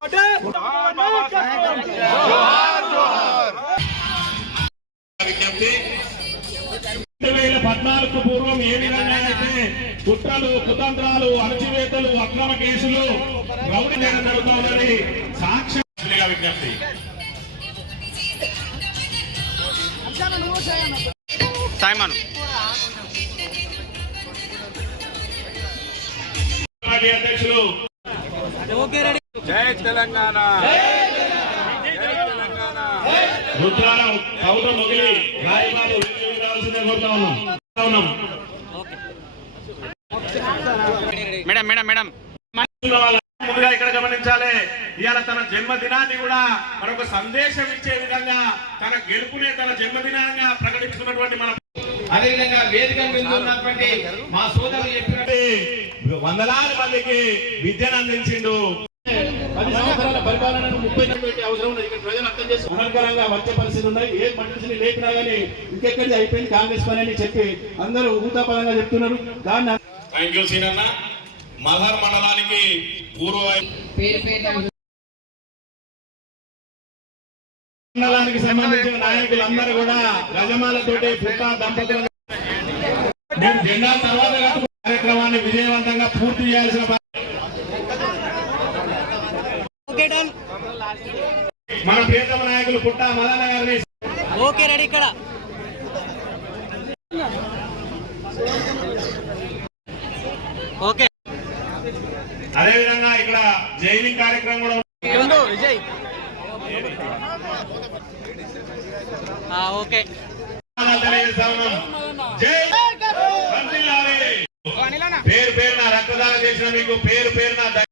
పూర్వం ఏ విధంగా అయితే కుట్రలు కుతంత్రాలు అణచివేతలు అక్రమ కేసులు రౌడీ జరుగుతుందని సాక్ష్యంగా విజ్ఞప్తి. అధ్యక్షులు జై తెలంగాణ రుద్రారావు కౌటం మొగిలి రాయబాబు రావాల్సిందే కోరుతా ఉన్నాం. ముందుగా ఇక్కడ గమనించాలి, ఇవాళ తన జన్మదినాన్ని కూడా మరొక సందేశం ఇచ్చే విధంగా తన గెలుపునే తన జన్మదినంగా ప్రకటిస్తున్నటువంటి మన అదేవిధంగా వేదిక మీద ఉన్నటువంటి మా సోదరులు చెప్పినట్టు వందలాది మందికి విద్యను అందించిండు. 10 సంవత్సరాల పరిపాలనను 30 అవసరం ఉన్నది. ఇక్కడ ప్రజలు అర్థం చేసి అనర్గళంగా వచ్చే పరిస్థితి ఉన్నాయి. ఏ మనిషిని లేపినా గానీ ఇంకెక్కడిది అయిపోయింది కాంగ్రెస్ పని అని చెప్పి అందరూ ఊతాపదంగా చెప్తున్నారు. దాన్ని థ్యాంక్ యూ సీనన్న. మల్హార్ మండలానికి పూర్వ మండలానికి సంబంధించిన నాయకులందరూ కూడా గజమాలతోటి పుట్ట దంపతులు జెండా తర్వాత కార్యక్రమాన్ని విజయవంతంగా పూర్తి చేయాల్సిన మన ప్రియతమ నాయకులు పుట్ట మదన్న గారిని ఇక్కడ అదేవిధంగా ఇక్కడ జైనింగ్ కార్యక్రమం కూడా విజయ్ పేరు పేరున రక్తదానం చేసిన మీకు పేరు పేరున